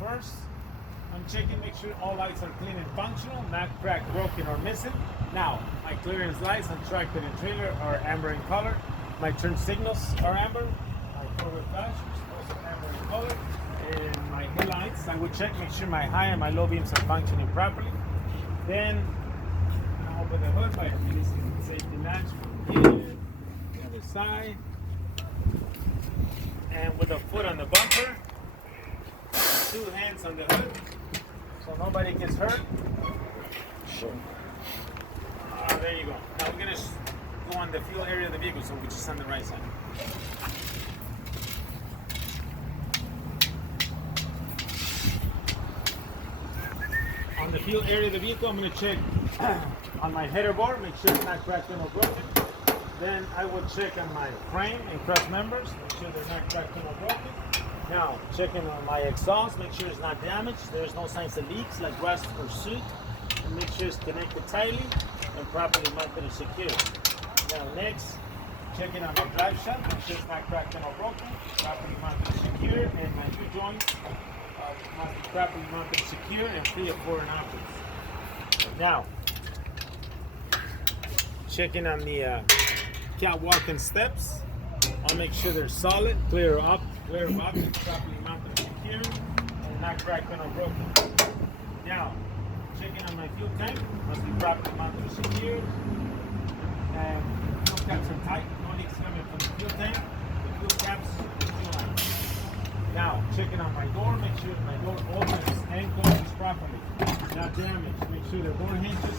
First, I'm checking, make sure all lights are clean and functional, not cracked, broken, or missing. Now, my clearance lights on tractor and trailer are amber in color. My turn signals are amber. My forward flash is also amber in color. And my headlights, I would check, make sure my high and my low beams are functioning properly. Then, I open the hood by releasing the safety latch from here, the other side. And with a foot on the bumper, 2 hands on the hood, so nobody gets hurt. Sure. There you go. Now we're gonna go on the fuel area of the vehicle, so which is on the right side. On the fuel area of the vehicle, I'm gonna check on my header bar, make sure it's not cracked or broken. Then I will check on my frame and cross members, make sure they're not cracked or broken. Now, checking on my exhaust, make sure it's not damaged. There's no signs of leaks like rust or soot. And make sure it's connected tightly and properly mounted and secure. Now next, checking on my drive shaft, make sure it's not cracked or broken, properly mounted and secure. And my U-joints must be properly mounted and secure and free of foreign objects. Now, checking on the catwalk and steps, I'll make sure they're solid, clear of objects, properly mounted and secure, and not cracked or broken. Now, checking on my fuel tank, must be properly mounted and secure, and fuel caps are tight, no leaks coming from the fuel tank, the fuel caps, the fuel line. Now, checking on my door, make sure my door opens and closes properly, not damaged. Make sure the door hinges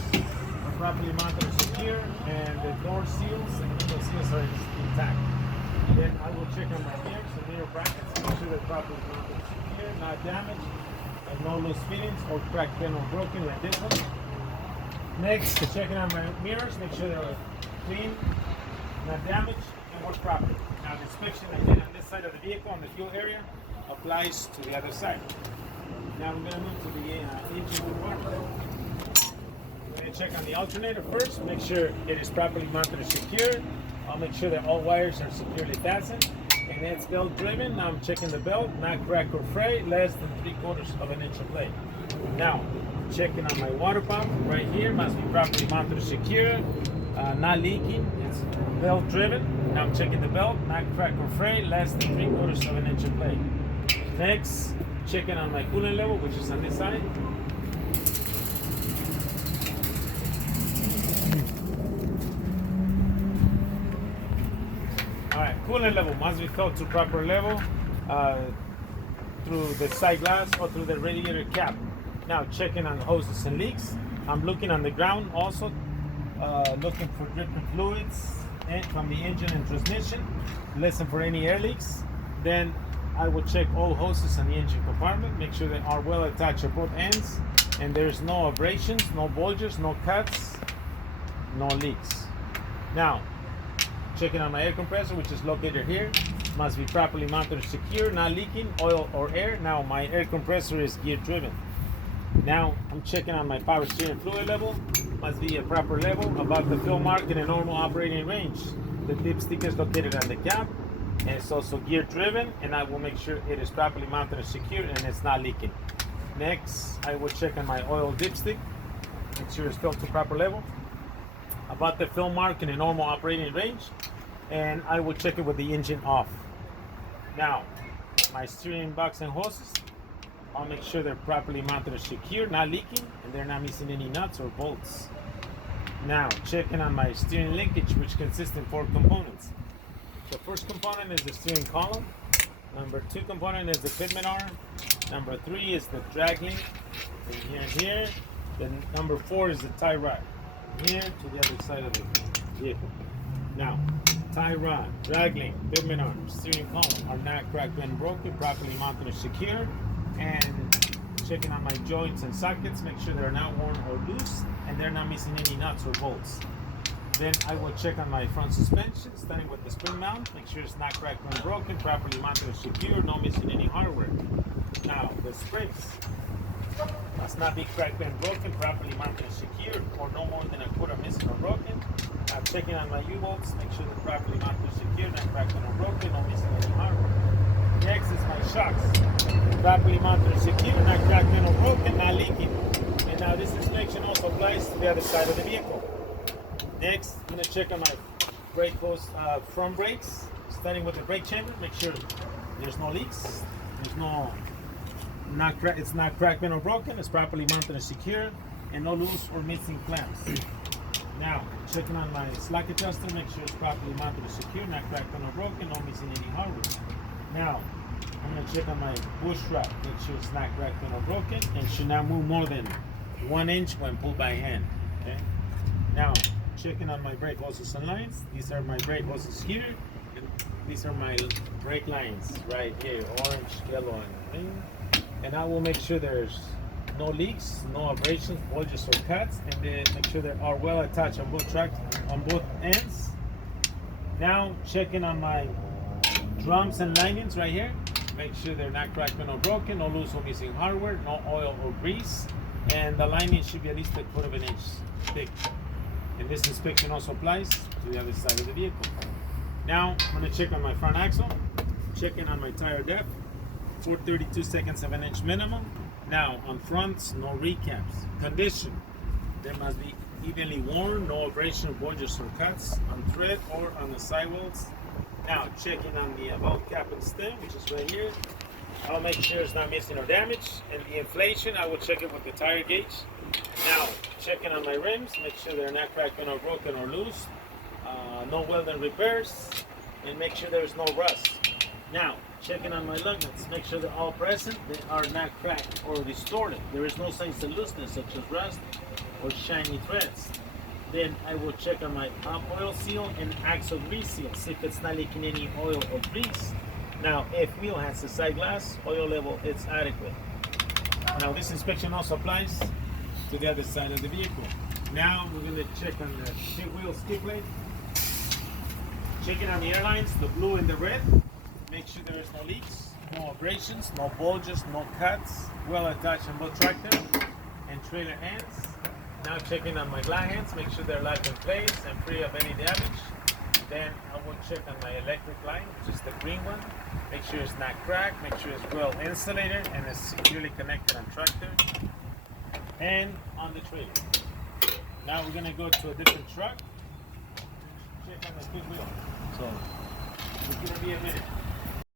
are properly mounted and secure, and the door seals and window seals are intact. Then I will check on my mirrors and mirror brackets, make sure they're properly mounted and secure, not damaged, and no loose fittings or cracked or broken like this one. Next, checking on my mirrors, make sure they're clean, not damaged, and work properly. Now the inspection I did on this side of the vehicle, on the fuel area, applies to the other side. Now I'm going to move to the engine compartment. I'm going to check on the alternator first, make sure it is properly mounted and secure. I'll make sure that all wires are securely fastened and it's belt driven. Now I'm checking the belt, not crack or fray, less than 3/4 of an inch of play. Now, checking on my water pump right here, must be properly mounted and secure, not leaking, it's belt driven. Now I'm checking the belt, not crack or fray, less than 3/4 of an inch of play. Next, checking on my coolant level, which is on this side. Alright, coolant level must be filled to proper level through the side glass or through the radiator cap. Now checking on hoses and leaks. I'm looking on the ground also, looking for dripping fluids from the engine and transmission. Listen for any air leaks. Then I will check all hoses in the engine compartment, make sure they are well attached at both ends and there's no abrasions, no bulges, no cuts, no leaks. Now, checking on my air compressor, which is located here, must be properly mounted and secure, not leaking oil or air. Now my air compressor is gear driven. Now I'm checking on my power steering fluid level, must be a proper level, above the fill mark in a normal operating range. The dipstick is located on the cap and it's also gear driven, and I will make sure it is properly mounted and secure and it's not leaking. Next, I will check on my oil dipstick, make sure it's filled to proper level, about the fill mark in a normal operating range, and I will check it with the engine off. Now, my steering box and hoses, I'll make sure they're properly mounted and secure, not leaking, and they're not missing any nuts or bolts. Now, checking on my steering linkage, which consists in 4 components. The first component is the steering column. Number 2 component is the pitman arm. Number 3 is the drag link, from here and here. Then number 4 is the tie rod, here to the other side of the vehicle. Now, tie rod, drag link, pitman arm, steering column are not cracked and broken, properly mounted and secure. And checking on my joints and sockets, make sure they're not worn or loose and they're not missing any nuts or bolts. Then I will check on my front suspension, starting with the spring mount, make sure it's not cracked and broken, properly mounted and secure, not missing any hardware. Now, the springs must not be cracked and broken, properly mounted and secured, or no more than a quarter missing or broken. I'm checking on my U-bolts, make sure they're properly mounted and secured, not cracked or broken, no missing any hardware. Next is my shocks, properly mounted and secured, applies to the other side of the vehicle. Next, I'm going to check on my brake hose, front brakes, starting with the brake chamber. Make sure there's no leaks, there's no it's not cracked or broken, it's properly mounted and secure, and no loose or missing clamps. Now, checking on my slack adjuster, make sure it's properly mounted and secure, not cracked or broken, no missing any hardware. Now, I'm going to check on my bush wrap, make sure it's not cracked or broken, and should not move more than 1 inch when pulled by hand. Okay. Now, checking on my brake hoses and lines. These are my brake hoses here, and these are my brake lines right here, orange, yellow, and green. And I will make sure there's no leaks, no abrasions, bulges, or cuts, and then make sure they are well attached on both tracks, on both ends. Now, checking on my drums and linings right here. Make sure they're not cracked or broken, no loose or missing hardware, no oil or grease, and the lining should be at least 1/4 inch thick. And this inspection also applies to the other side of the vehicle. Now, I'm going to check on my front axle, checking on my tire depth, 432 seconds of an inch minimum. Now, on fronts, no recaps. Condition, they must be evenly worn, no abrasion, bulges, or cuts on thread or on the sidewalls. Now, checking on the valve cap and stem, which is right here. I'll make sure it's not missing or damaged. And the inflation, I will check it with the tire gauge. Now, checking on my rims, make sure they're not cracked or broken or loose. No weld and repairs, and make sure there's no rust. Now, checking on my lug nuts, make sure they're all present, they are not cracked or distorted. There is no signs of looseness such as rust or shiny threads. Then I will check on my top oil seal and axle grease seal, see if it's not leaking any oil or grease. Now, if wheel has a side glass, oil level is adequate. Now, this inspection also applies to the other side of the vehicle. Now, we're going to check on the big wheel skid plate. Checking on the airlines, the blue and the red. Make sure there is no leaks, no abrasions, no bulges, no cuts. Well attached on both tractor and trailer ends. Now checking on my glide hands, make sure they're locked in place and free of any damage. Then I will check on my electric line, which is the green one. Make sure it's not cracked, make sure it's well insulated and is securely connected on tractor and on the trailer. Now we're gonna go to a different truck. Check on the fifth wheel. So it's gonna be a minute.